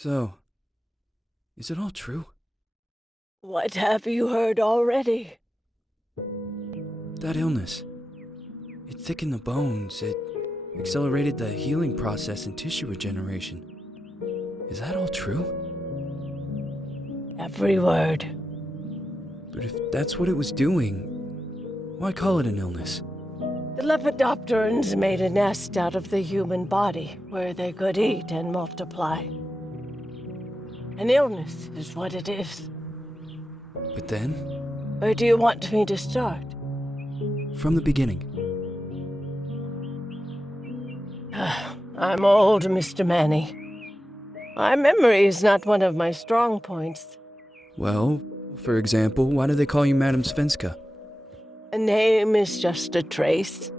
So, is it all true? What have you heard already? That illness. It thickened the bones. It accelerated the healing process and tissue regeneration. Is that all true? Every word. But if that's what it was doing, why call it an illness? The Lepidopterans made a nest out of the human body where they could eat and multiply. An illness is what it is. But then, Where do you want me to start? from the beginning. I'm old, Mr. Manny. My memory is not one of my strong points. Well, for example, why do they call you Madam Svenska? A name is just a trace.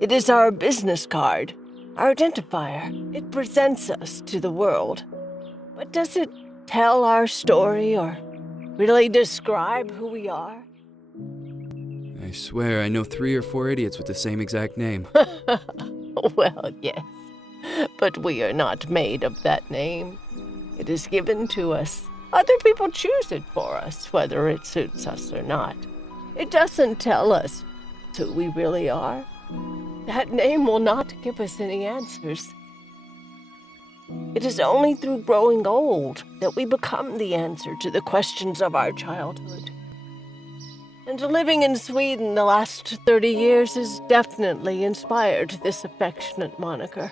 It is our business card, our identifier. It presents us to the world. But does it tell our story or really describe who we are? I swear I know 3 or 4 idiots with the same exact name. Well, yes. But we are not made of that name. It is given to us. Other people choose it for us, whether it suits us or not. It doesn't tell us who we really are. That name will not give us any answers. It is only through growing old that we become the answer to the questions of our childhood. And living in Sweden the last 30 years has definitely inspired this affectionate moniker.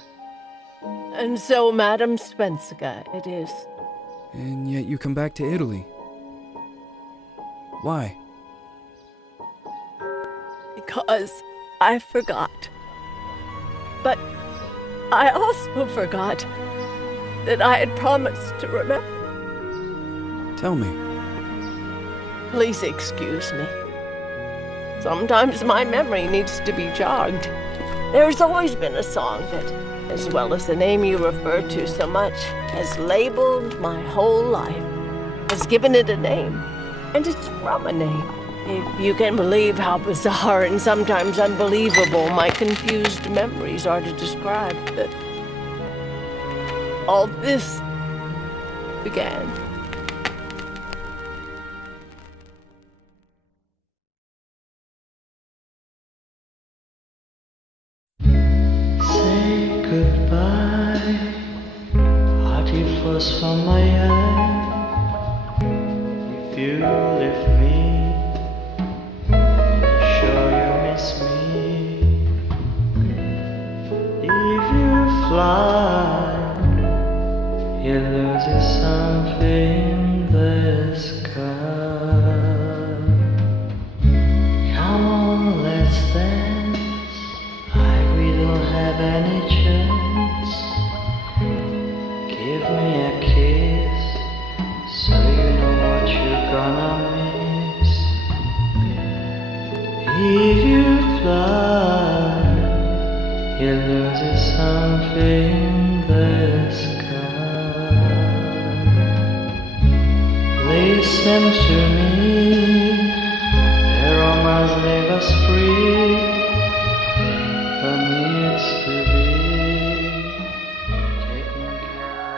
And so, Madam Svenska, it is. And yet you come back to Italy. Why? Because I forgot. But I also forgot that I had promised to remember. Tell me. Please excuse me. Sometimes my memory needs to be jogged. There's always been a song that, as well as the name you refer to so much, has labeled my whole life, has given it a name, and it's from a name. If you can believe how bizarre and sometimes unbelievable my confused memories are to describe that all this began. Say goodbye, party flows from my eye. If you leave me, sure you miss me. If you fly, you lose something in the sky. Come on, let's dance. We don't have any chance. Give me a kiss, so you know what you're gonna miss. If you fly, you lose something in the sky. Listen to me, the romance leave us free. But needs to be taken care of.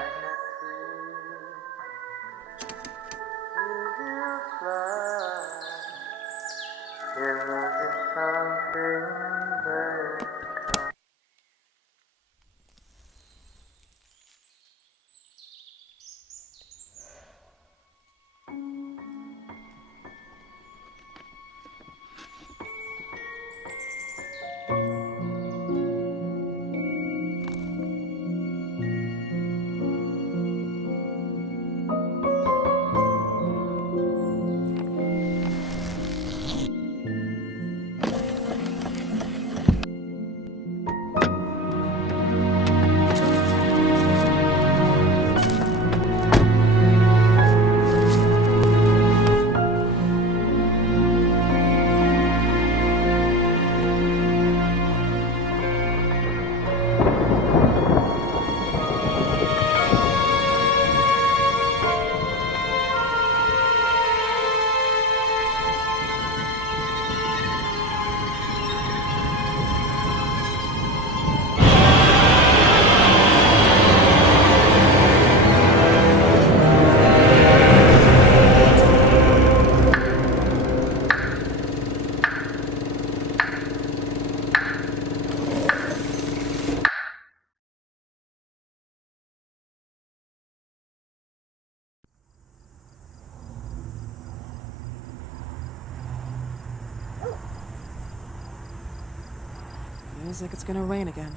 Feels like it's gonna rain again.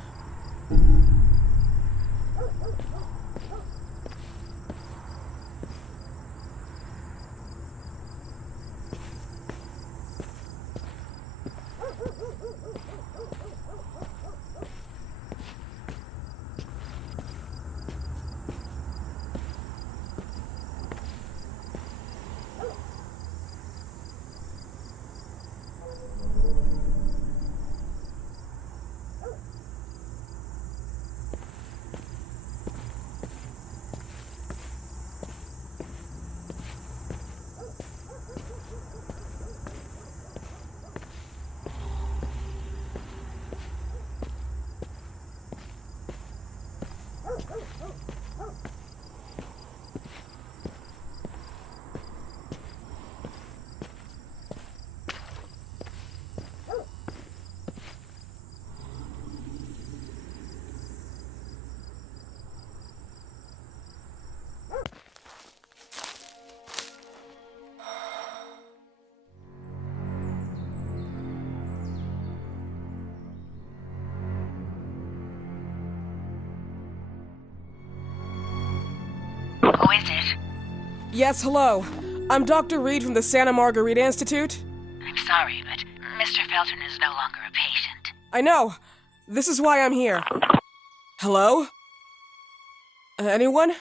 Who is it? Yes, hello. I'm Dr. Reed from the Santa Margarita Institute. I'm sorry, but Mr. Felton is no longer a patient. I know. This is why I'm here. Hello? Anyone?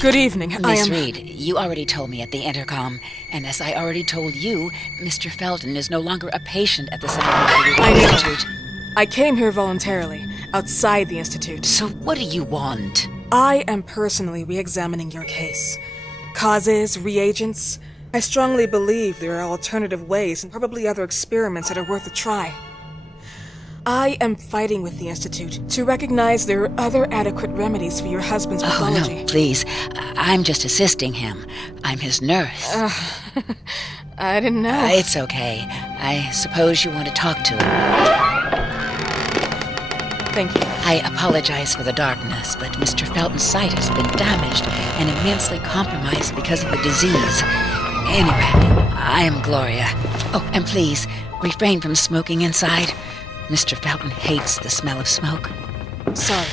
Good evening. Miss Reed, you already told me at the intercom, and as I already told you, Mr. Felton is no longer a patient at the Santa Margarita Institute. I came here voluntarily, outside the Institute. So what do you want? I am personally re-examining your case. Causes, reagents. I strongly believe there are alternative ways and probably other experiments that are worth a try. I am fighting with the Institute to recognize there are other adequate remedies for your husband's pathology. Oh, no, please. I'm just assisting him. I'm his nurse. I didn't know. It's okay. I suppose you want to talk to him. Thank you. I apologize for the darkness, but Mr. Felton's sight has been damaged and immensely compromised because of the disease. Anyway, I am Gloria. Oh, and please, refrain from smoking inside. Mr. Felton hates the smell of smoke. Sorry.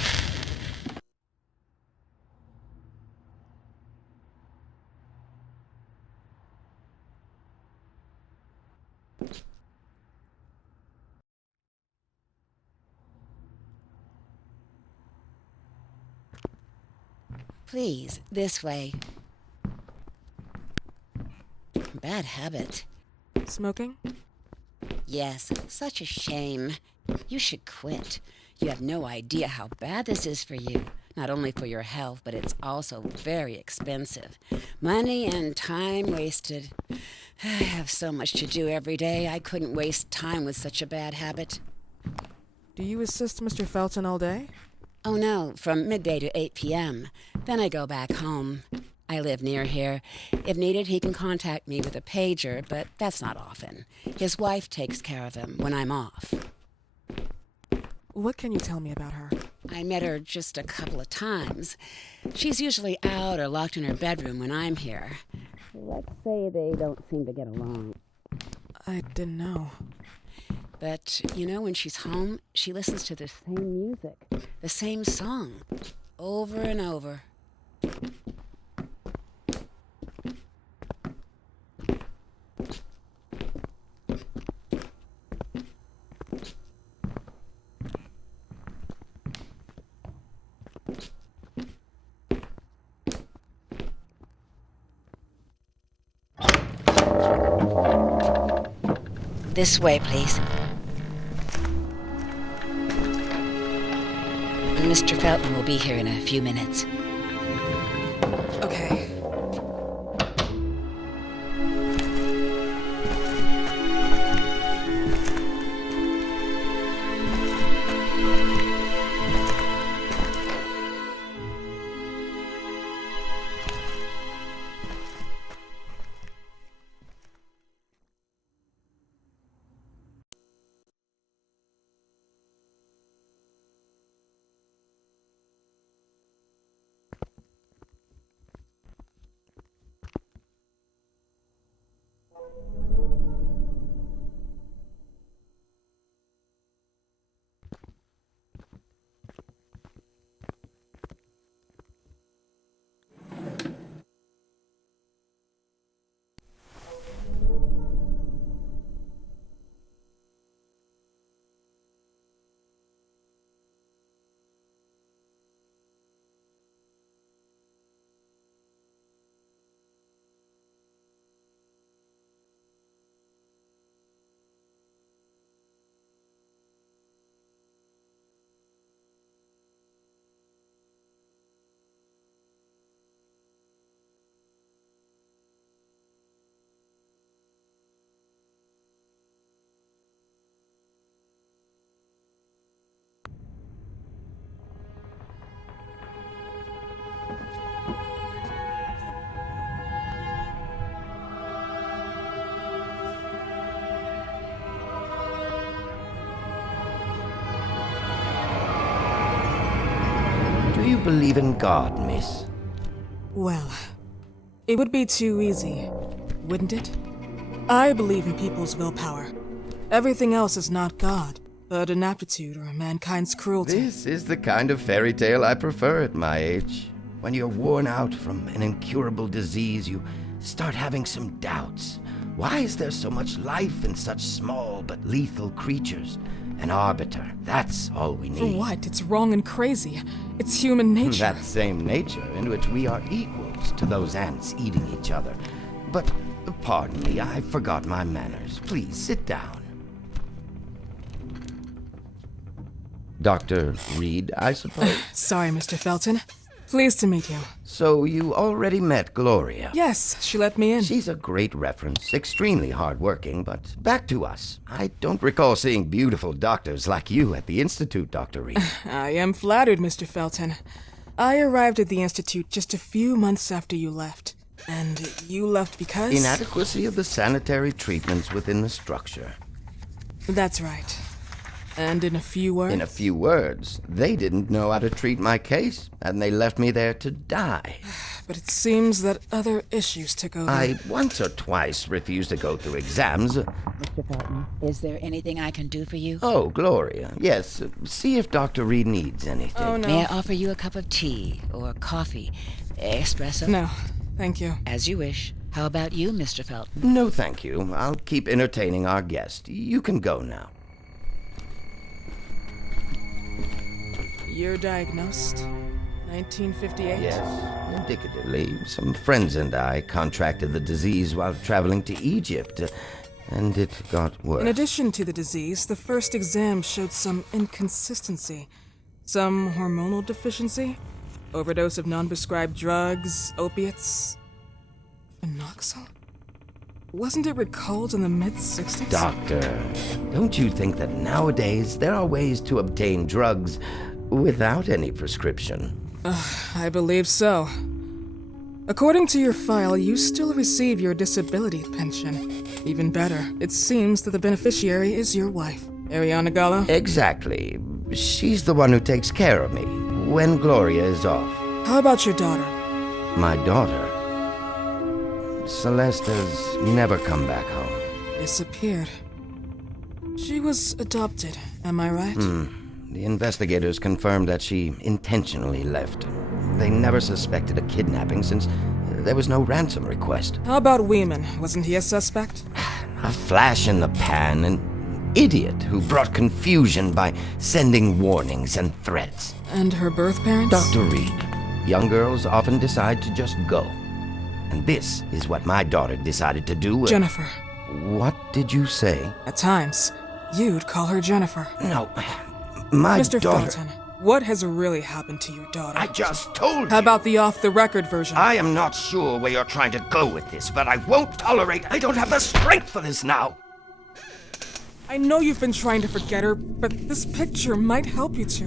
Please, this way. Bad habit. Smoking? Yes, such a shame. You should quit. You have no idea how bad this is for you. Not only for your health, but it's also very expensive. Money and time wasted. I have so much to do every day. I couldn't waste time with such a bad habit. Do you assist Mr. Felton all day? Oh no, from midday to 8 p.m. Then I go back home. I live near here. If needed, he can contact me with a pager, but that's not often. His wife takes care of him when I'm off. What can you tell me about her? I met her just a couple of times. She's usually out or locked in her bedroom when I'm here. Let's say they don't seem to get along. I didn't know. But, you know, when she's home, she listens to the same music, the same song, over and over. This way, please. Mr. Felton will be here in a few minutes. Okay. Do you believe in God, miss? Well, it would be too easy, wouldn't it? I believe in people's willpower. Everything else is not God, but an aptitude or mankind's cruelty. This is the kind of fairy tale I prefer at my age. When you're worn out from an incurable disease, you start having some doubts. Why is there so much life in such small but lethal creatures? An arbiter, that's all we need. For what? It's wrong and crazy. It's human nature. That same nature in which we are equals to those ants eating each other. But, pardon me, I forgot my manners. Please, sit down. Dr. Reed, I suppose? Sorry, Mr. Felton. Pleased to meet you. So you already met Gloria? Yes, she let me in. She's a great reference, extremely hardworking, but back to us. I don't recall seeing beautiful doctors like you at the Institute, Dr. Reed. I am flattered, Mr. Felton. I arrived at the Institute just a few months after you left. And you left because? Inadequacy of the sanitary treatments within the structure. That's right. And in a few words? In a few words, they didn't know how to treat my case, and they left me there to die. But it seems that other issues took over. I once or twice refused to go through exams. Mr. Felton, is there anything I can do for you? Oh, Gloria, yes. See if Dr. Reed needs anything. Oh, no. May I offer you a cup of tea or coffee? Espresso? No, thank you. As you wish. How about you, Mr. Felton? No, thank you. I'll keep entertaining our guest. You can go now. You're diagnosed? 1958? Yes, indicatively. Some friends and I contracted the disease while traveling to Egypt, and it got worse. In addition to the disease, the first exam showed some inconsistency. Some hormonal deficiency? Overdose of non-prescribed drugs, opiates? Phenoxyl? Wasn't it recalled in the mid-60s? Doctor, don't you think that nowadays there are ways to obtain drugs without any prescription? I believe so. According to your file, you still receive your disability pension. Even better, it seems that the beneficiary is your wife, Ariana Gallo. Exactly. She's the one who takes care of me when Gloria is off. How about your daughter? My daughter, Celeste, has never come back home. Disappeared. She was adopted, am I right? The investigators confirmed that she intentionally left. They never suspected a kidnapping since there was no ransom request. How about Weeman? Wasn't he a suspect? A flash in the pan, an idiot who brought confusion by sending warnings and threats. And her birth parents? Dr. Reed, young girls often decide to just go. And this is what my daughter decided to do. Jennifer. What did you say? At times, you'd call her Jennifer. No, my Mr. daughter... Felton, what has really happened to your daughter? I just told you. How about the off-the-record version? I am not sure where you're trying to go with this, but I won't tolerate... I don't have the strength for this now. I know you've been trying to forget her, but this picture might help you to.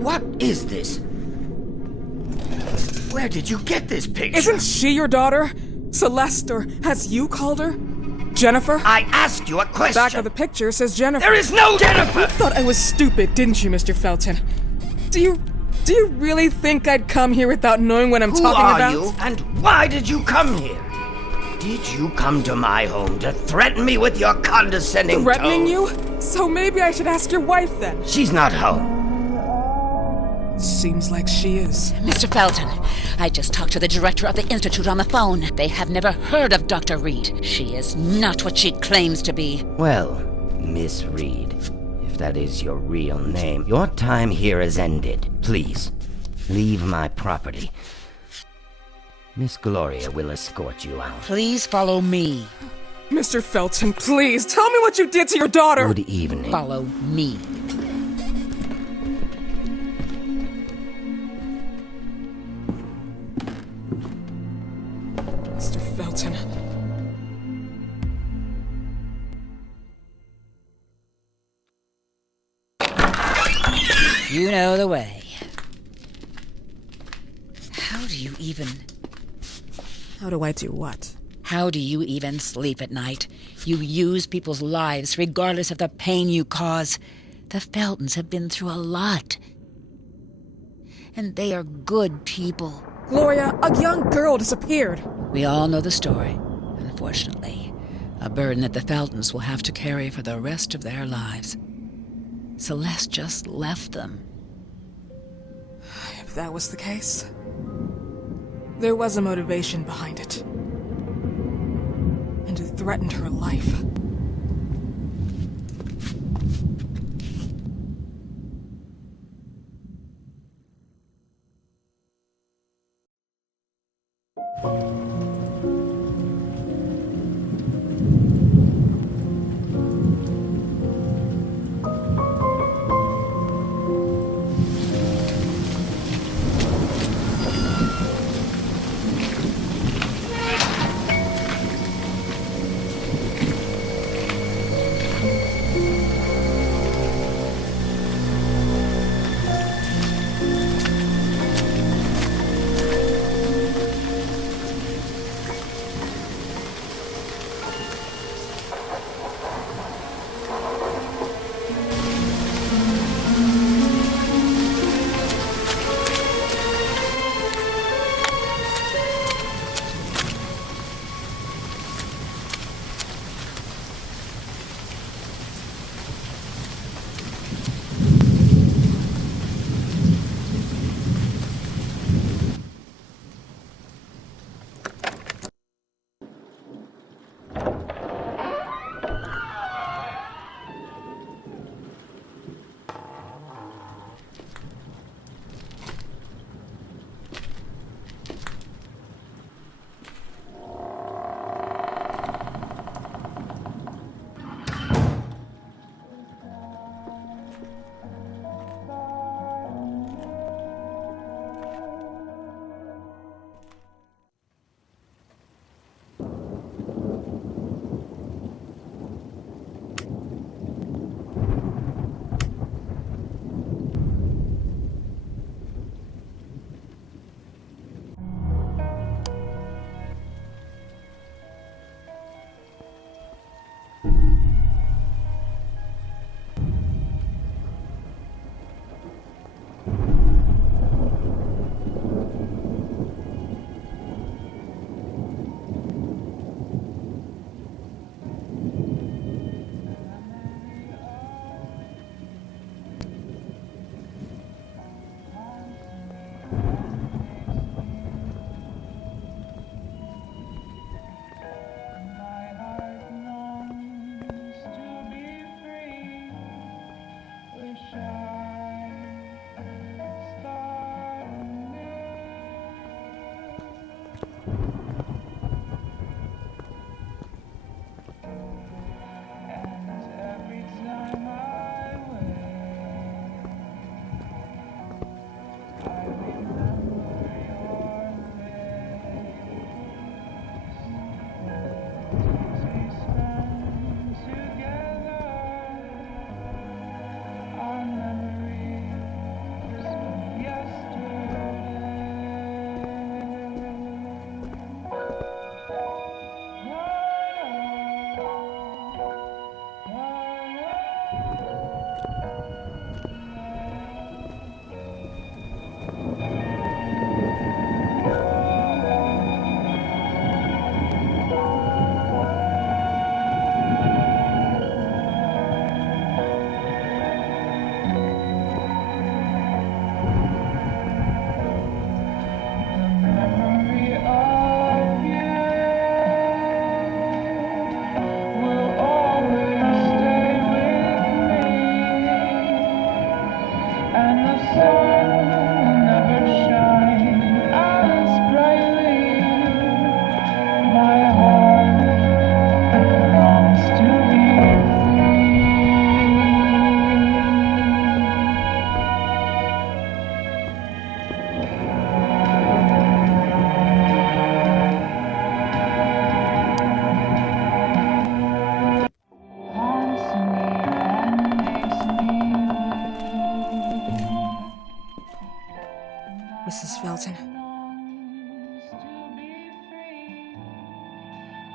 What is this? Where did you get this picture? Isn't she your daughter? Celeste, or as you called her? Jennifer? I asked you a question. Back of the picture says Jennifer. There is no Jennifer! You thought I was stupid, didn't you, Mr. Felton? Do you really think I'd come here without knowing what I'm talking about? Who are you, and why did you come here? Did you come to my home to threaten me with your condescending Threatening tone? you? So maybe I should ask your wife then. She's not home. Seems like she is. Mr. Felton, I just talked to the director of the Institute on the phone. They have never heard of Dr. Reed. She is not what she claims to be. Well, Miss Reed, if that is your real name, your time here has ended. Please, leave my property. Miss Gloria will escort you out. Please follow me. Mr. Felton, please, tell me what you did to your daughter! Good evening. Follow me. Mr. Felton. You know the way. How do you even... How do I do what? How do you even sleep at night? You use people's lives regardless of the pain you cause. The Feltons have been through a lot. And they are good people. Gloria, a young girl disappeared. We all know the story, unfortunately. A burden that the Feltons will have to carry for the rest of their lives. Celeste just left them. If that was the case, there was a motivation behind it. And it threatened her life.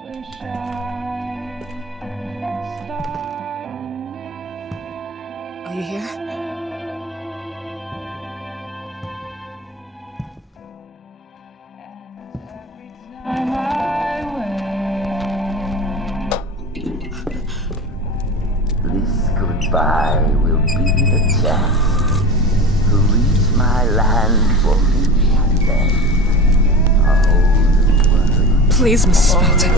Are you here? This goodbye will be the chance to reach my land for me and then a whole new world. Please, Mrs. Felton.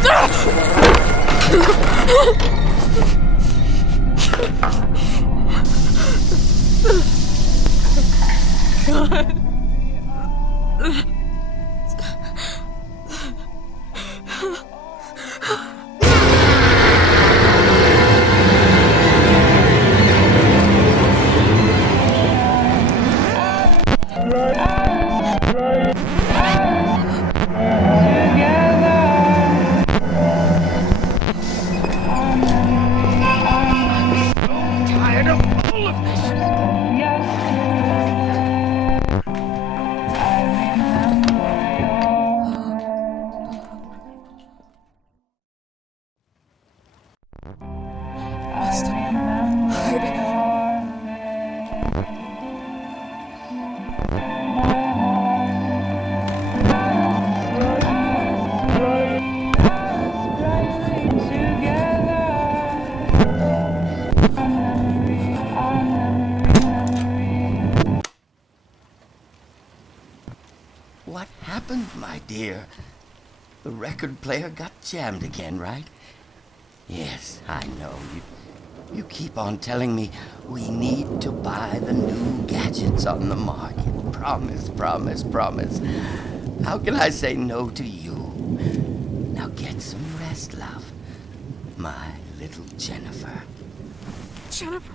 What happened, my dear? The record player got jammed again, right? Yes, I know. You keep on telling me we need to buy the new gadgets on the market. Promise, promise, promise. How can I say no to you? Now get some rest, love. My little Jennifer. Jennifer.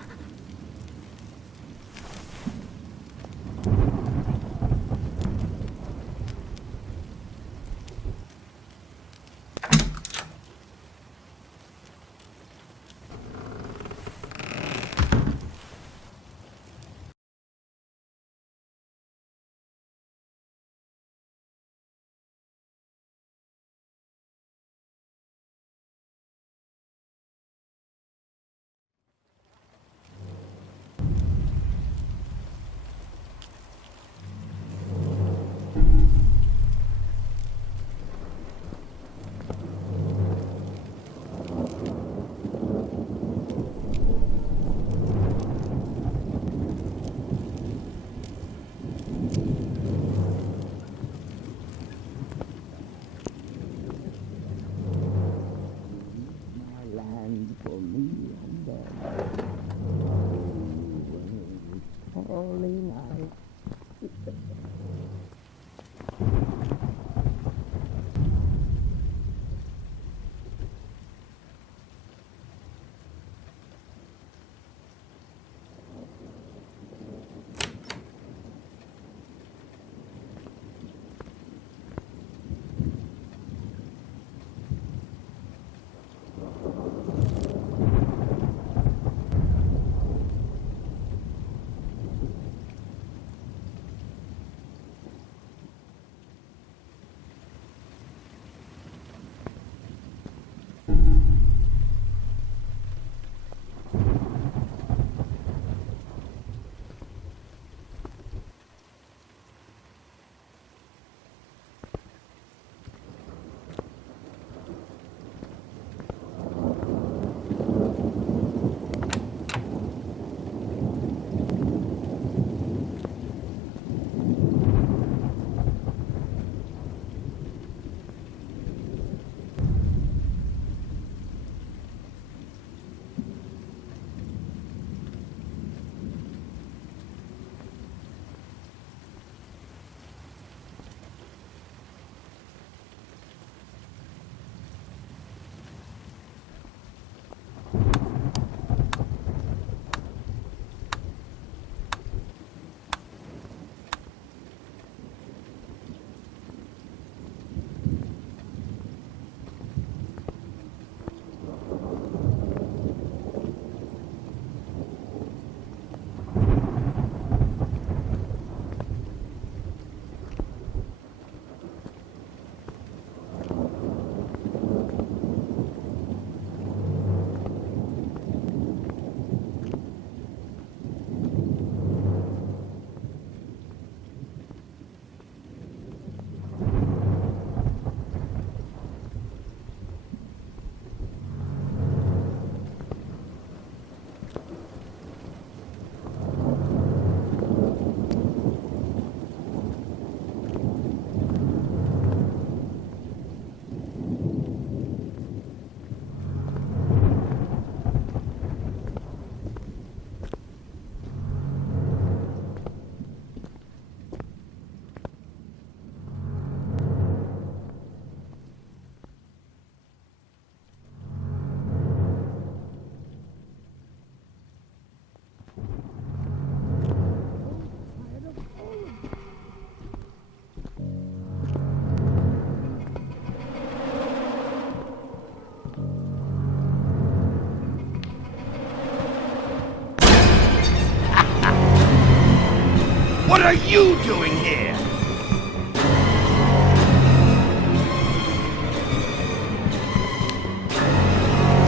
you doing here?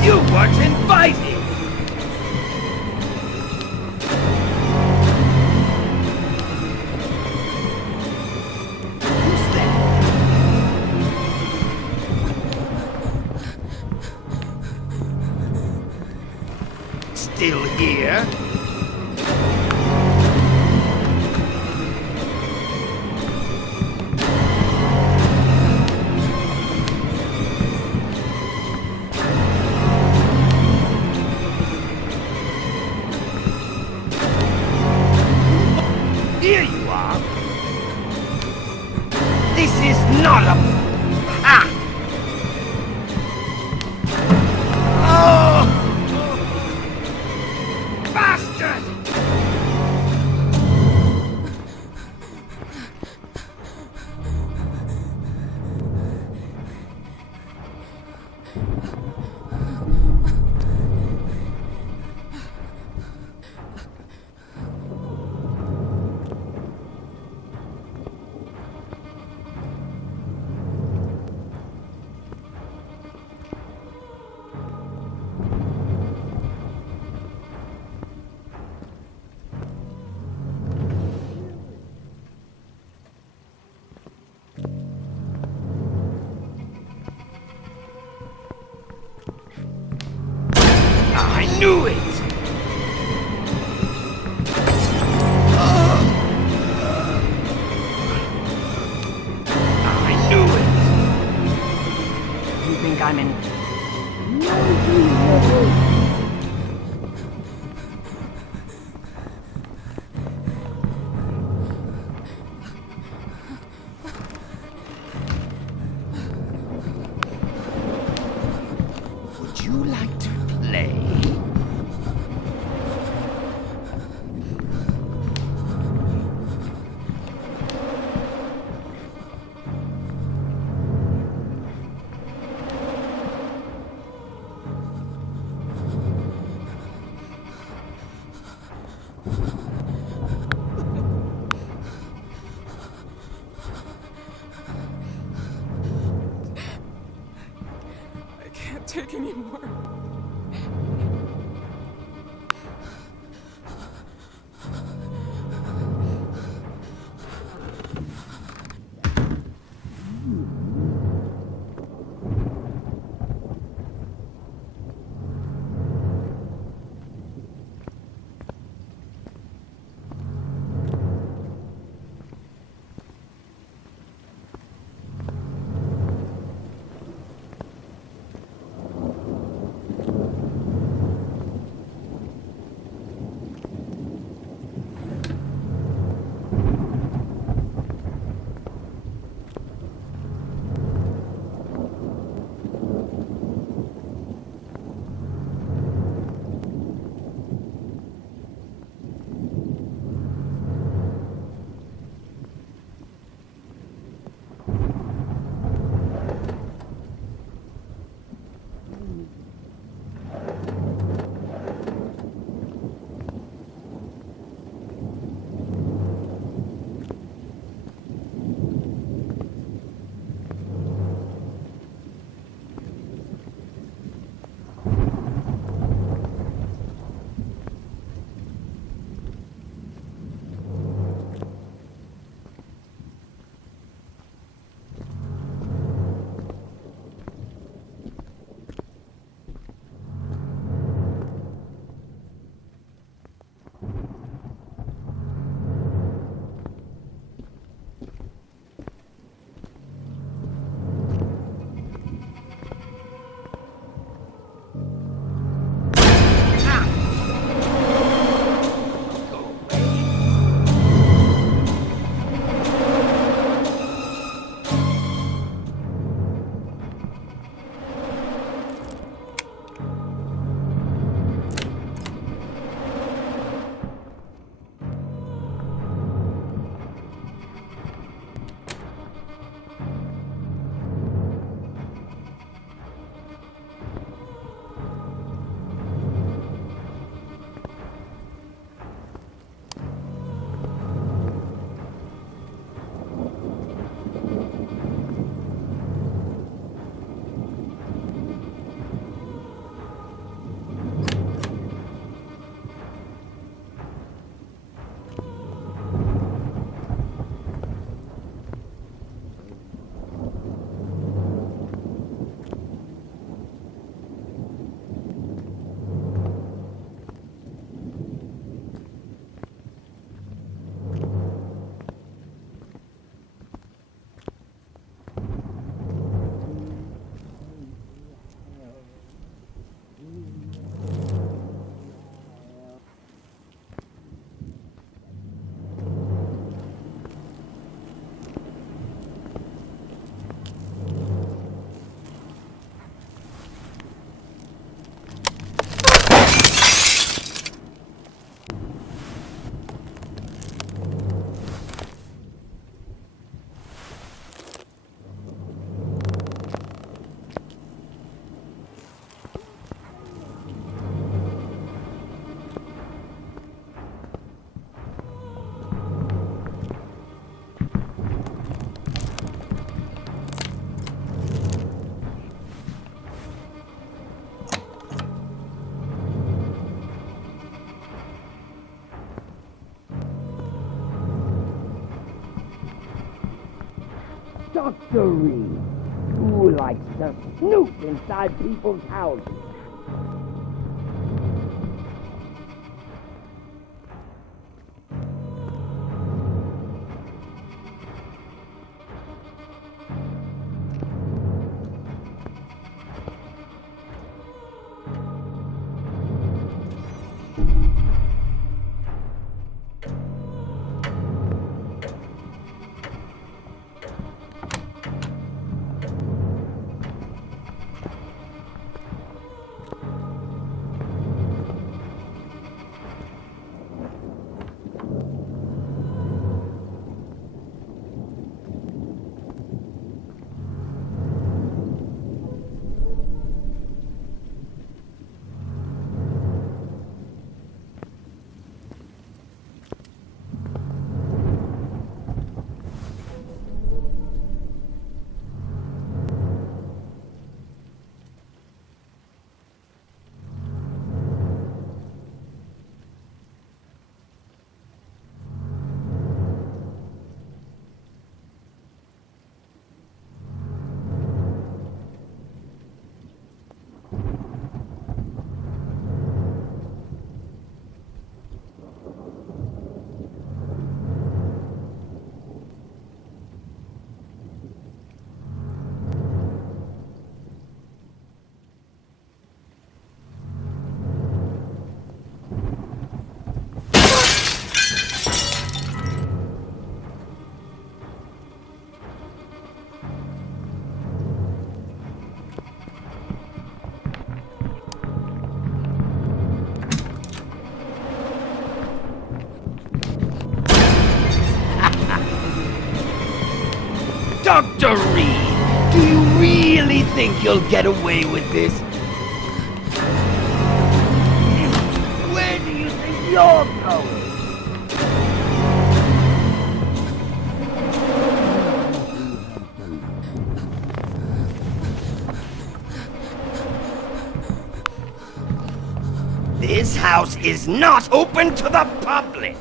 You weren't invited! Who's that? Still here? Here you are. This is not a... Ah! Oh! Bastard! I knew it! I knew it! You think I'm in... Would you like to play? I can't take anymore. Dr. Reed, who likes to snoop inside people's houses. Dr. Reed, do you really think you'll get away with this? Where do you think you're going? This house is not open to the public.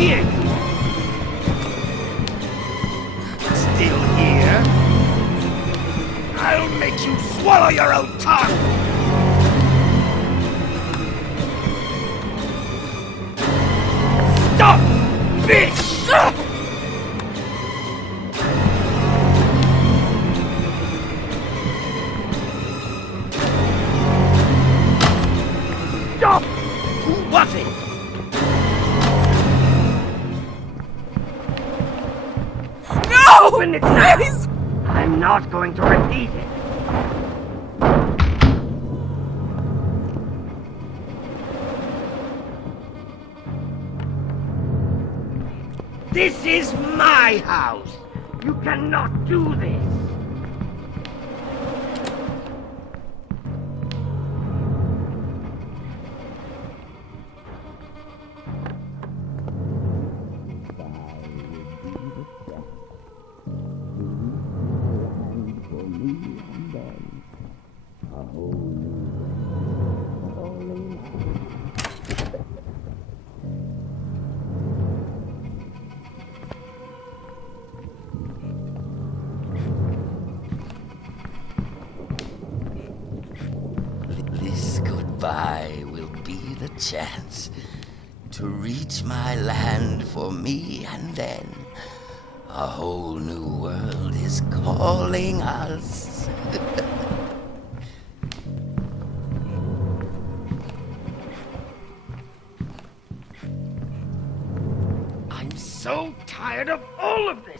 Here you are. Still here? I'll make you swallow your own tongue! Stop, bitch! Stop! Who was it? Open it now! Please! I'm not going to repeat it. This is my house. You cannot do this. This goodbye will be the chance to reach my land for me, and then a whole new world is calling us. so tired of all of this.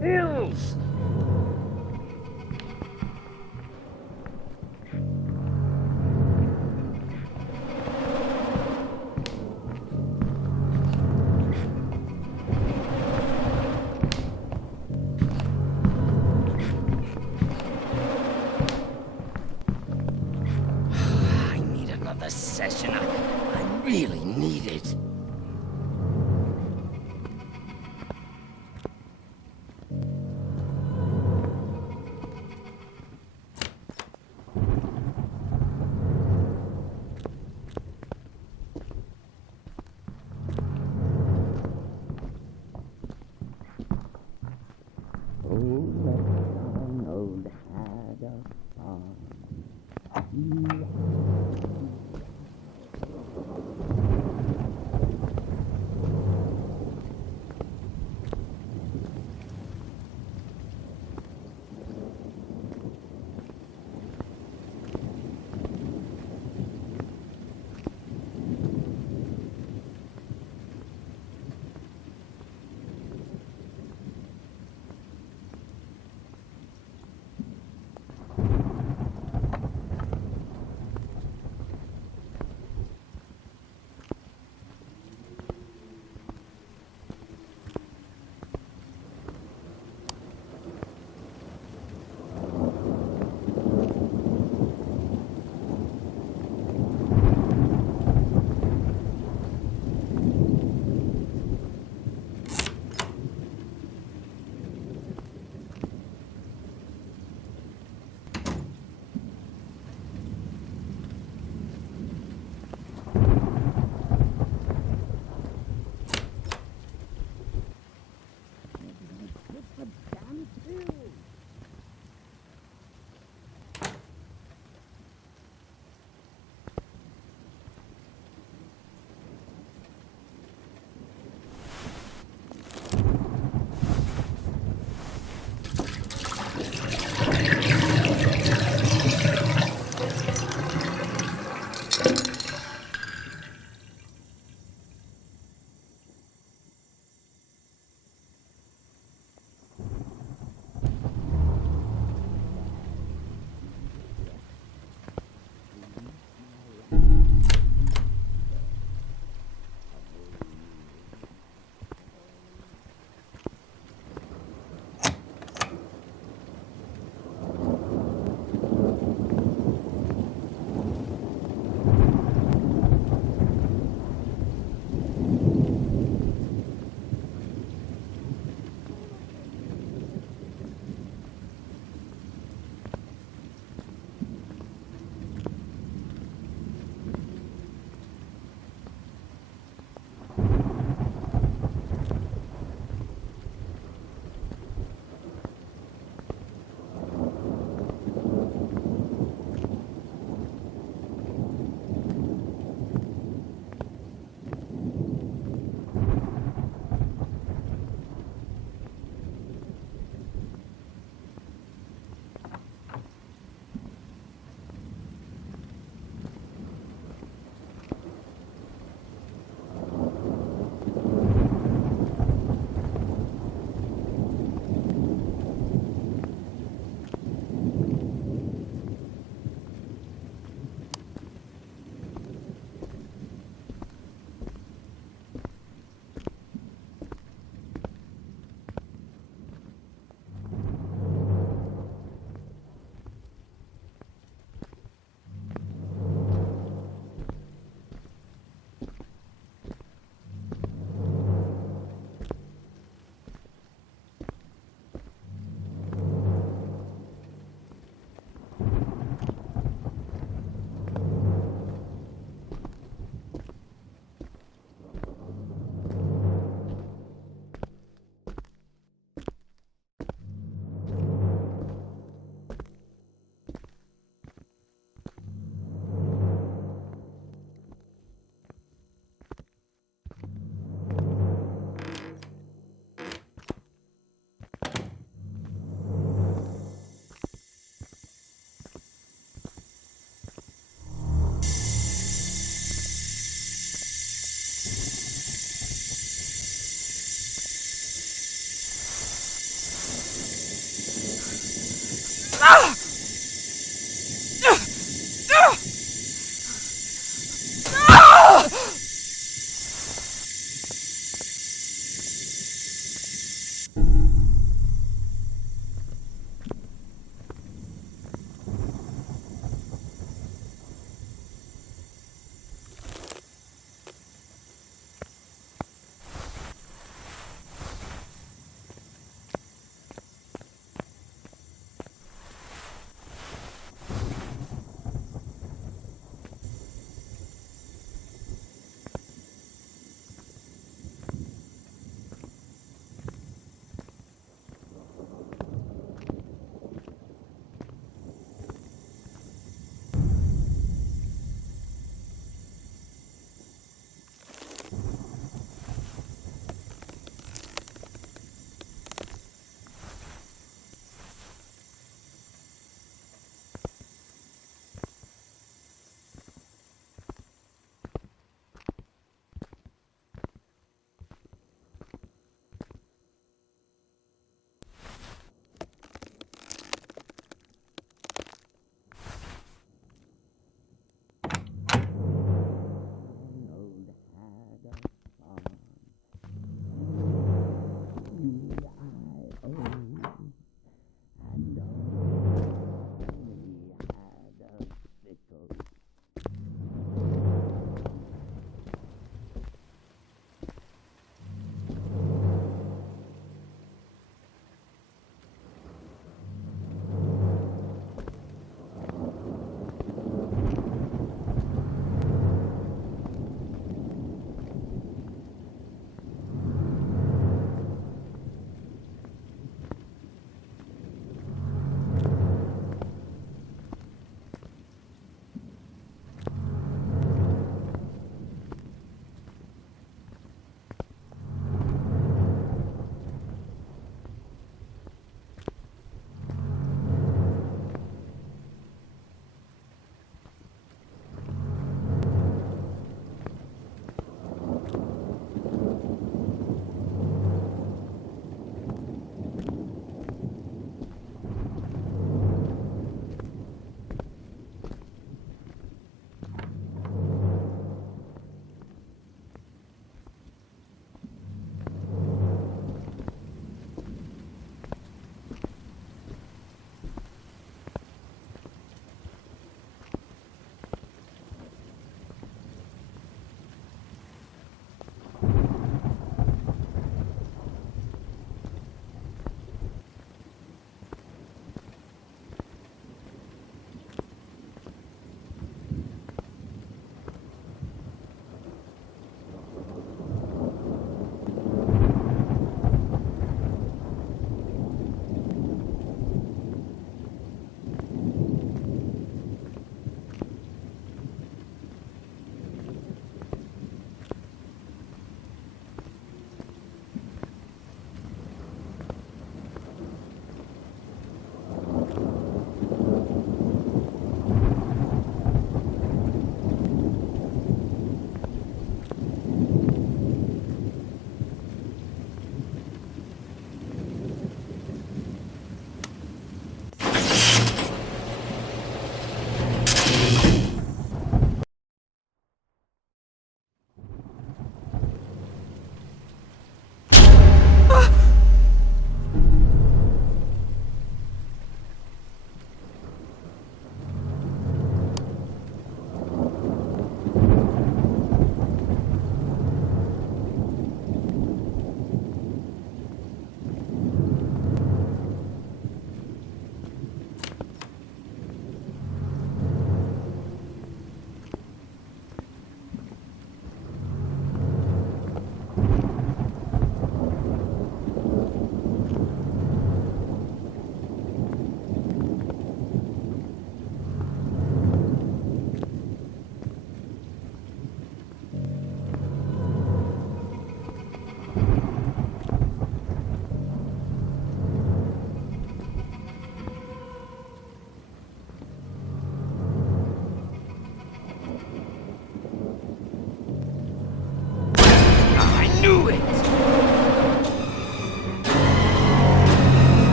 Pills! I need another session. I really need it.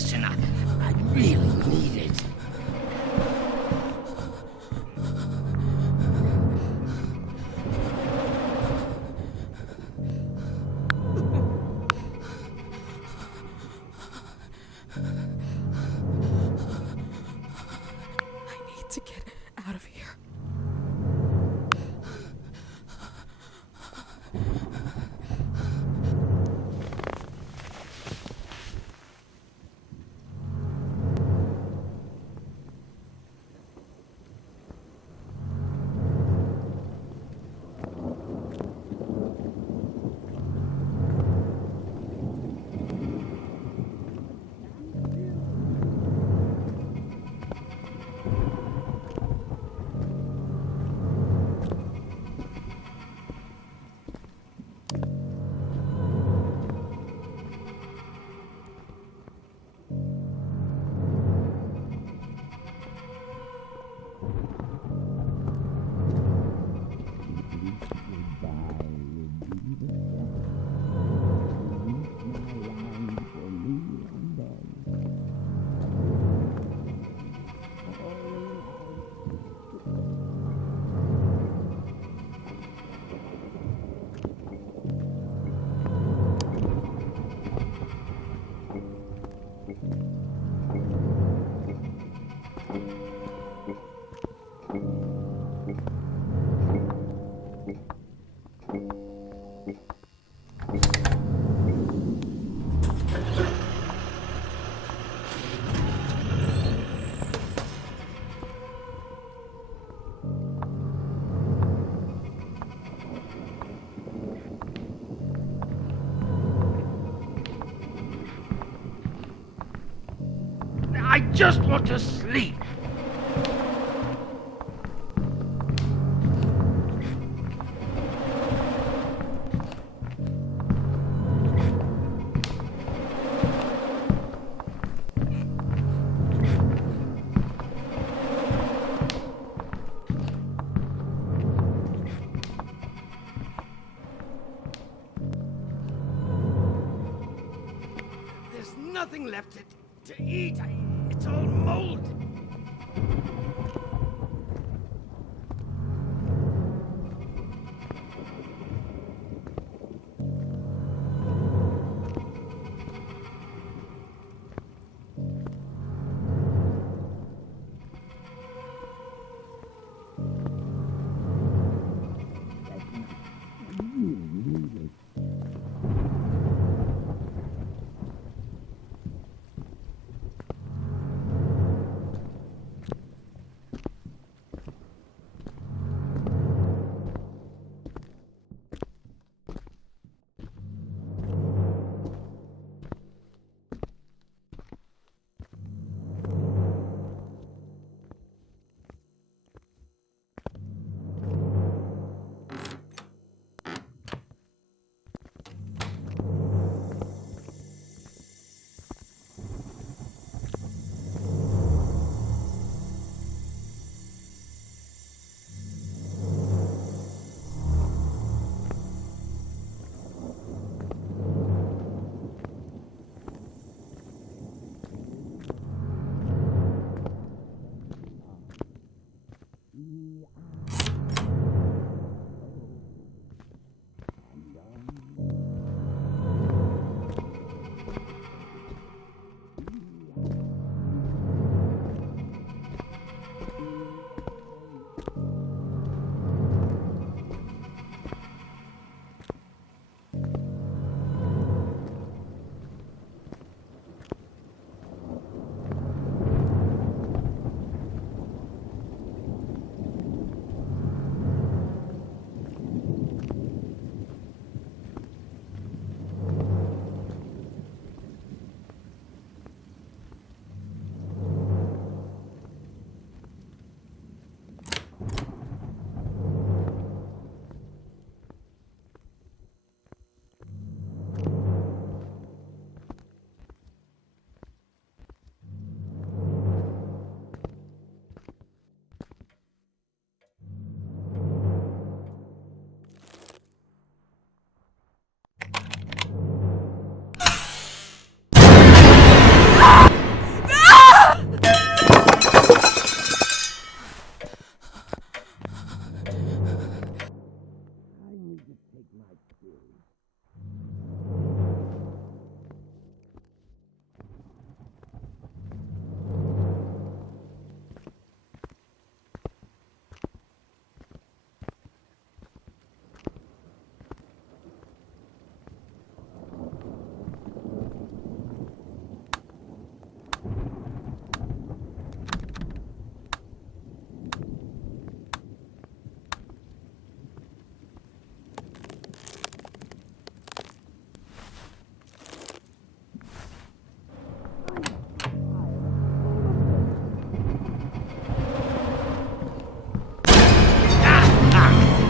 session. I really need it. I need to get out of here. I just want to sleep. There's nothing left to eat. It's all mold.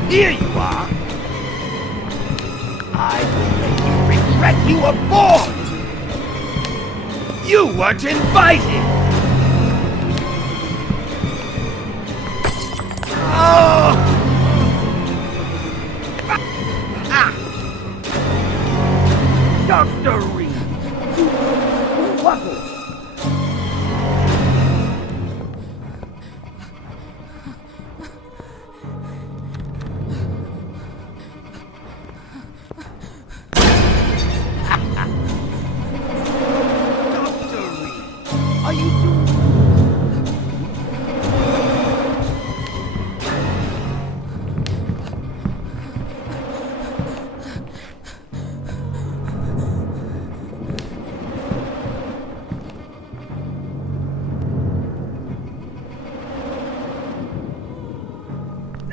Here you are! I will make you regret you were born! You weren't invited! Oh! Dr. Reed! What?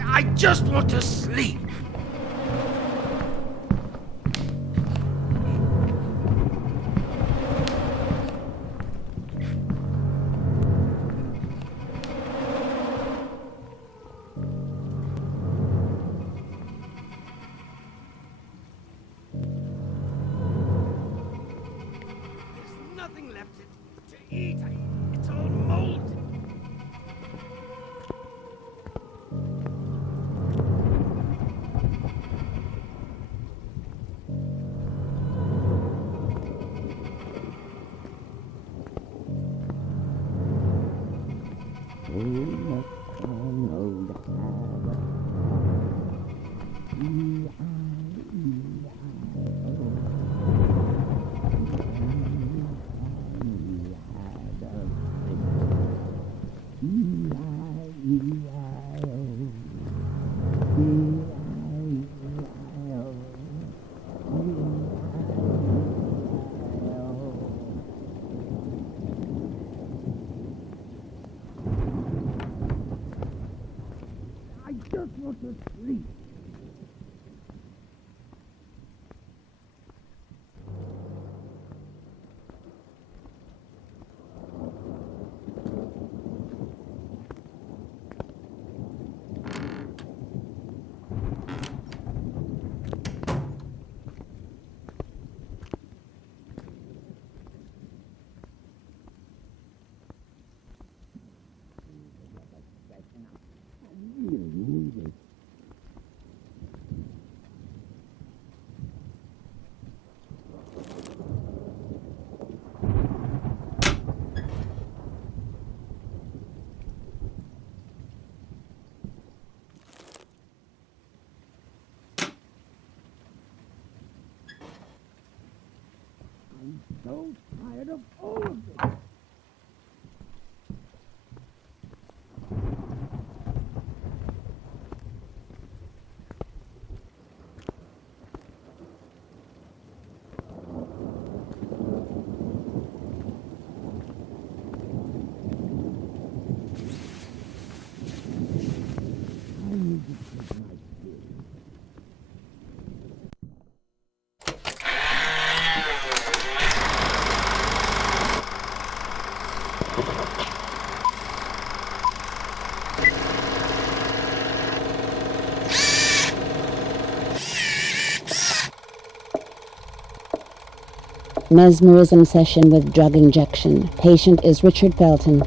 I just want to sleep. There's nothing left to eat. It's all mold. So tired of all of this. Mesmerism session with drug injection. Patient is Richard Felton.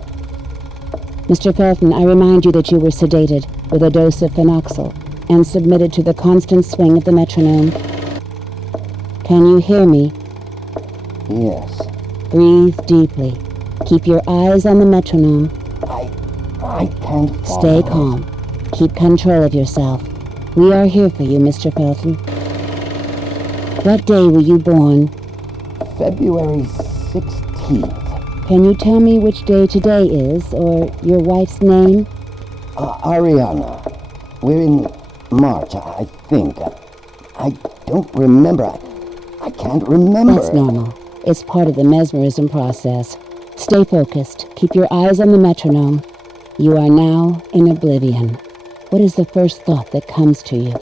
Mr. Felton, I remind you that you were sedated with a dose of phenoxyl and submitted to the constant swing of the metronome. Can you hear me? Yes. Breathe deeply. Keep your eyes on the metronome. I can't follow. Stay calm. Keep control of yourself. We are here for you, Mr. Felton. What day were you born? February 16th. Can you tell me which day today is, or your wife's name? Ariana. We're in March, I think. I don't remember. I can't remember. That's normal. It's part of the mesmerism process. Stay focused. Keep your eyes on the metronome. You are now in oblivion. What is the first thought that comes to you?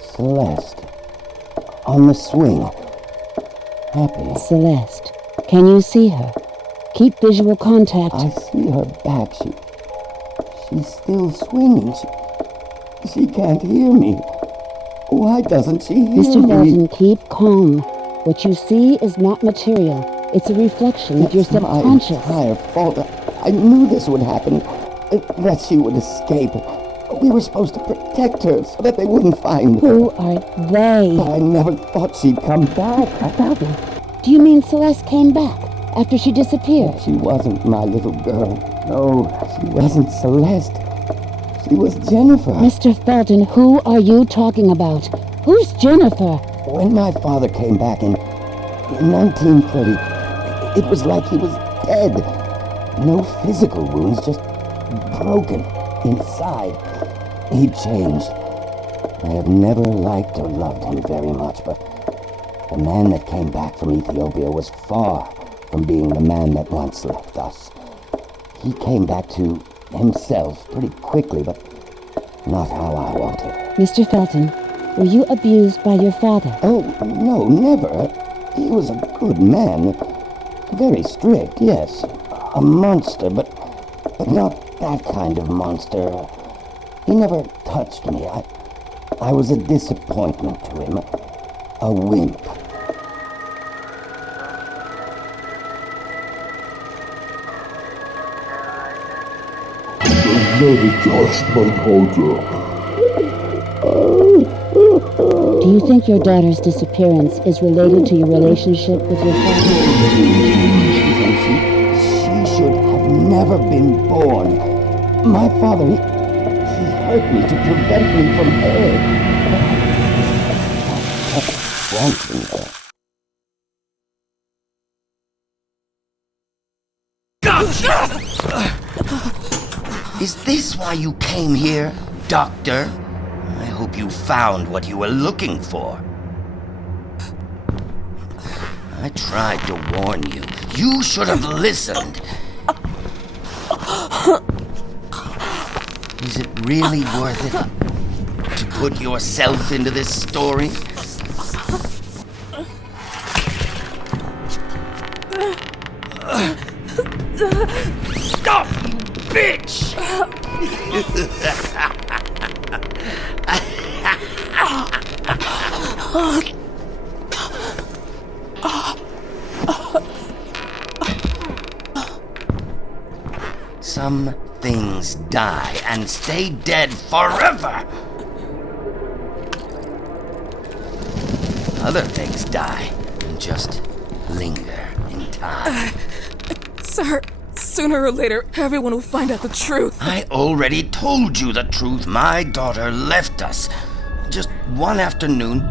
Celeste. On the swing. Happy. Celeste. Can you see her? Keep visual contact. I see her back. She's still swinging. She can't hear me. Why doesn't she hear Mr. me? Felton, keep calm. What you see is not material. It's a reflection of your subconscious. It's my entire fault. I knew this would happen. That she would escape. We were supposed to protect her so that they wouldn't find her. Who are they? But I never thought she'd come back. Do you mean Celeste came back after she disappeared? She wasn't my little girl. No, she wasn't Celeste. She was Jennifer. Mr. Felton, who are you talking about? Who's Jennifer? When my father came back in 1930, it was like he was dead. No physical wounds, just broken inside. He changed. I have never liked or loved him very much, but the man that came back from Ethiopia was far from being the man that once left us. He came back to himself pretty quickly, but not how I wanted. Mr. Felton, were you abused by your father? Oh, no, never. He was a good man. Very strict, yes. A monster, but not that kind of monster. He never touched me. I was a disappointment to him. A wimp. Never touched my daughter. Do you think your daughter's disappearance is related to your relationship with your father? She should have never been born. My father, he hurt me to prevent me from her. Wanting her. Is this why you came here, Doctor? I hope you found what you were looking for. I tried to warn you. You should have listened. Is it really worth it to put yourself into this story? Stop, you bitch! Some things die and stay dead forever. Other things die and just linger in time. Sir, sooner or later, everyone will find out the truth. I already told you the truth. My daughter left us just one afternoon.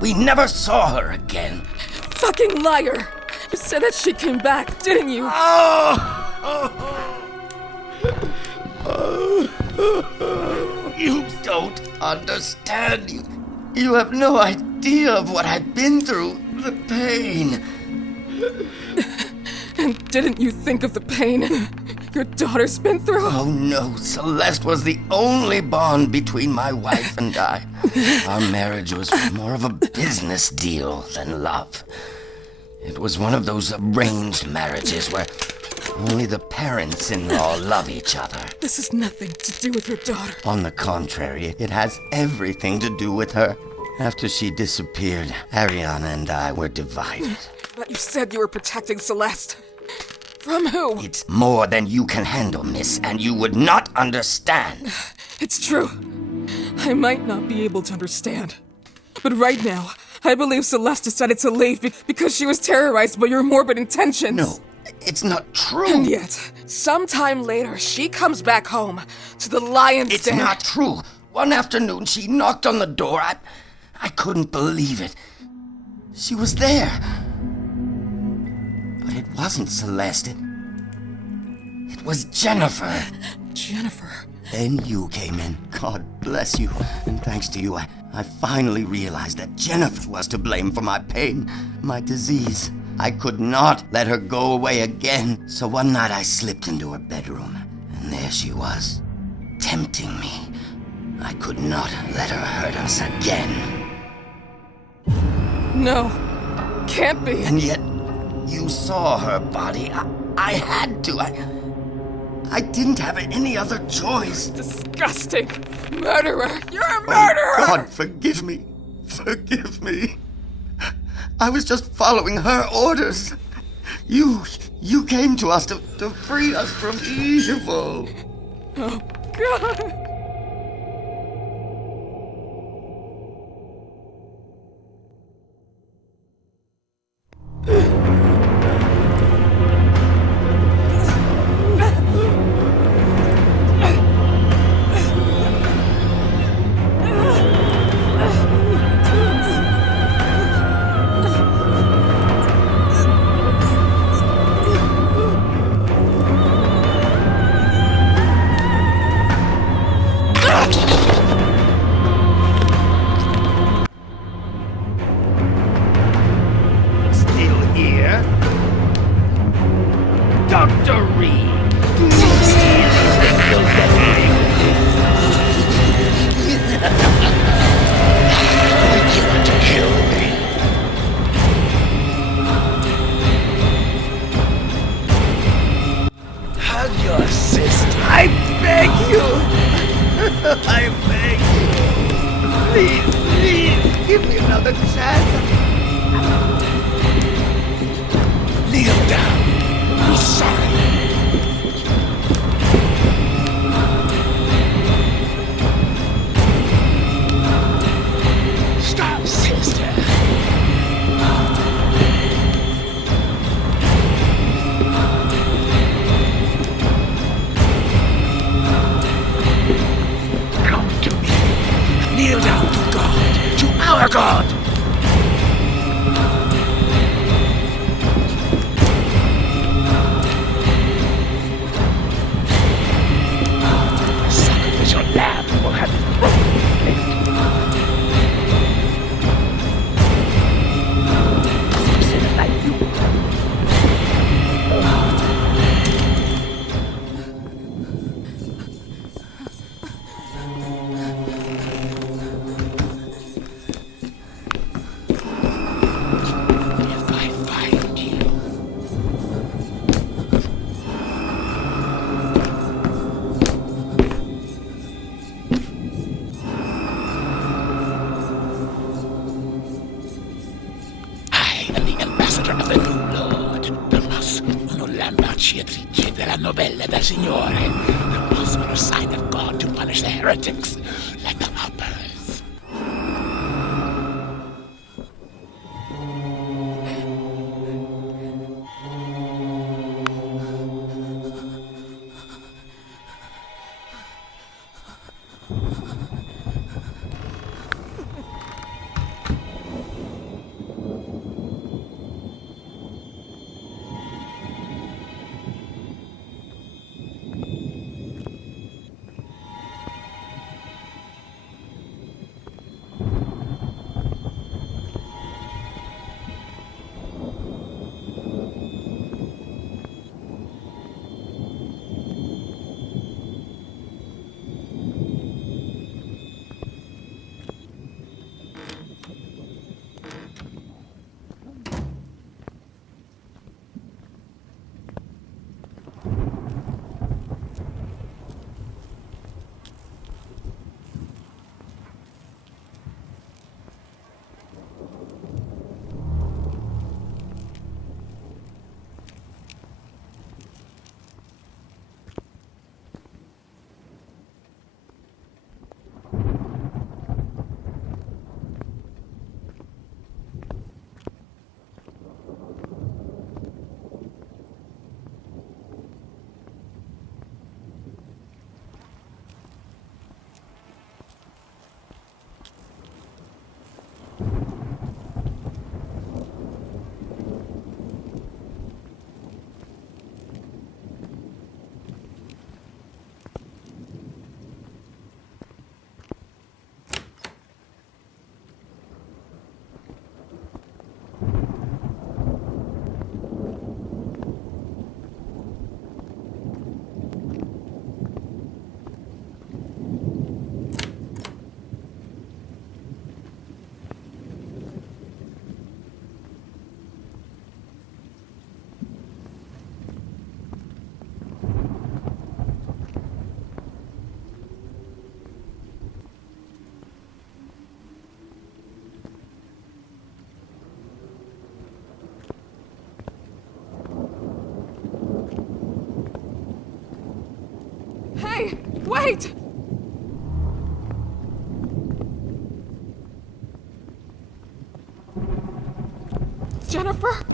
We never saw her again. Fucking liar! You said that she came back, didn't you? You don't understand. You have no idea of what I've been through. The pain. And didn't you think of the pain your daughter's been through? Oh no, Celeste was the only bond between my wife and I. Our marriage was more of a business deal than love. It was one of those arranged marriages where only the parents-in-law love each other. This has nothing to do with your daughter. On the contrary, it has everything to do with her. After she disappeared, Ariana and I were divided. But you said you were protecting Celeste. From who? It's more than you can handle, miss, and you would not understand. It's true. I might not be able to understand. But right now, I believe Celeste decided to leave because she was terrorized by your morbid intentions. No, it's not true. And yet, sometime later, she comes back home to the lion's It's den. not true. One afternoon, she knocked on the door. I couldn't believe it. She was there. But it wasn't Celeste. It was Jennifer. Jennifer. Then you came in. God bless you. And thanks to you, I finally realized that Jennifer was to blame for my pain, my disease. I could not let her go away again. So one night I slipped into her bedroom, and there she was, tempting me. I could not let her hurt us again. No. Can't be. And yet, you saw her body. I had to. I didn't have any other choice. Disgusting. Murderer. You're a murderer! Oh, God, forgive me. Forgive me. I was just following her orders. You came to us to free us from evil. Oh, God. Still here? Dr. Reed! You want to kill me? Hug your sister. I beg you! I beg you! Please, give me another chance. Kneel down. Be sorry. Stop, sister. Come to me. Kneel down to God, to our God. The sacrificial lamb will have his broken plate. Sinner like you. If I find you, I am the ambassador of the new Lord. Damas, uno lambaciatrice della novella del Signore. The possible sign of God to punish the heretics like the uppers. Wait! Jennifer?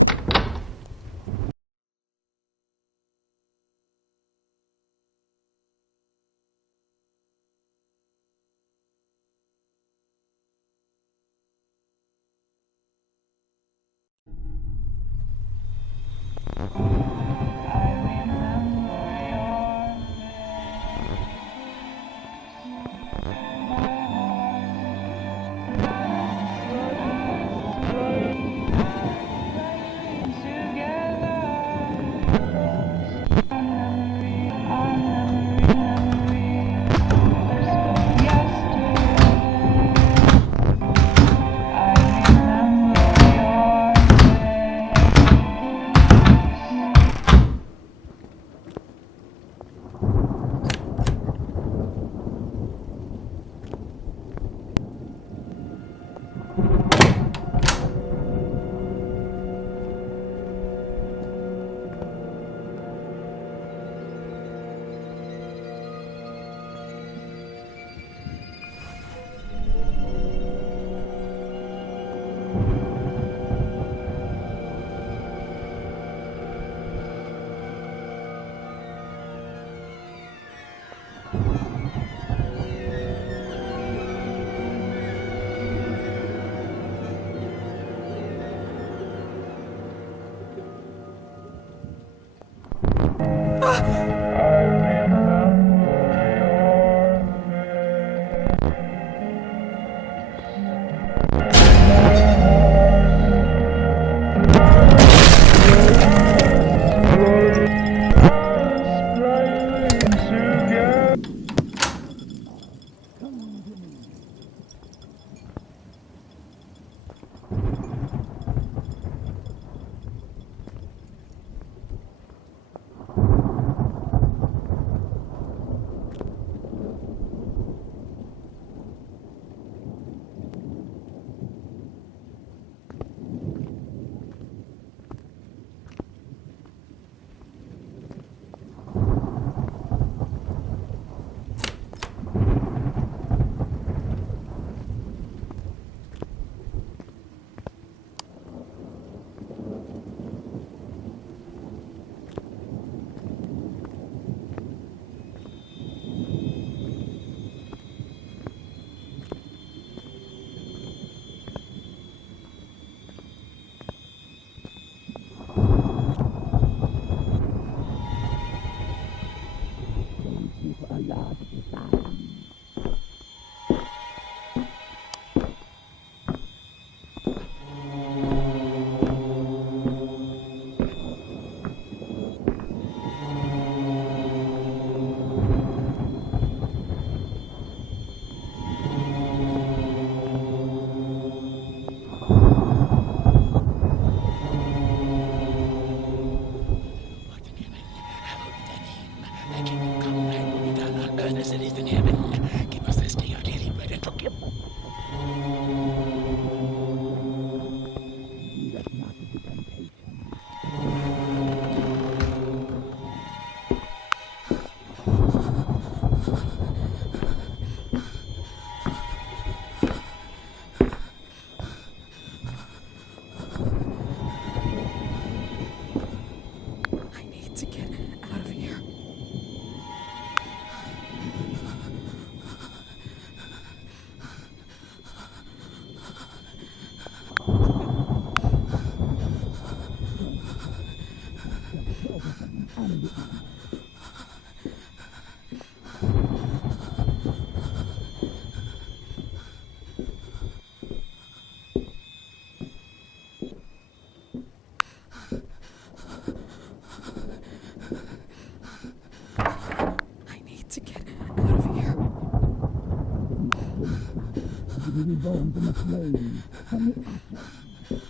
bones in the flames from the ashes.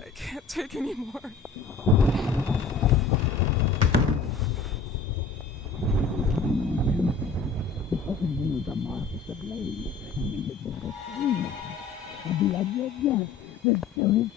I can't take any more. Only the mark of the blade can be the I'll be at your death. The story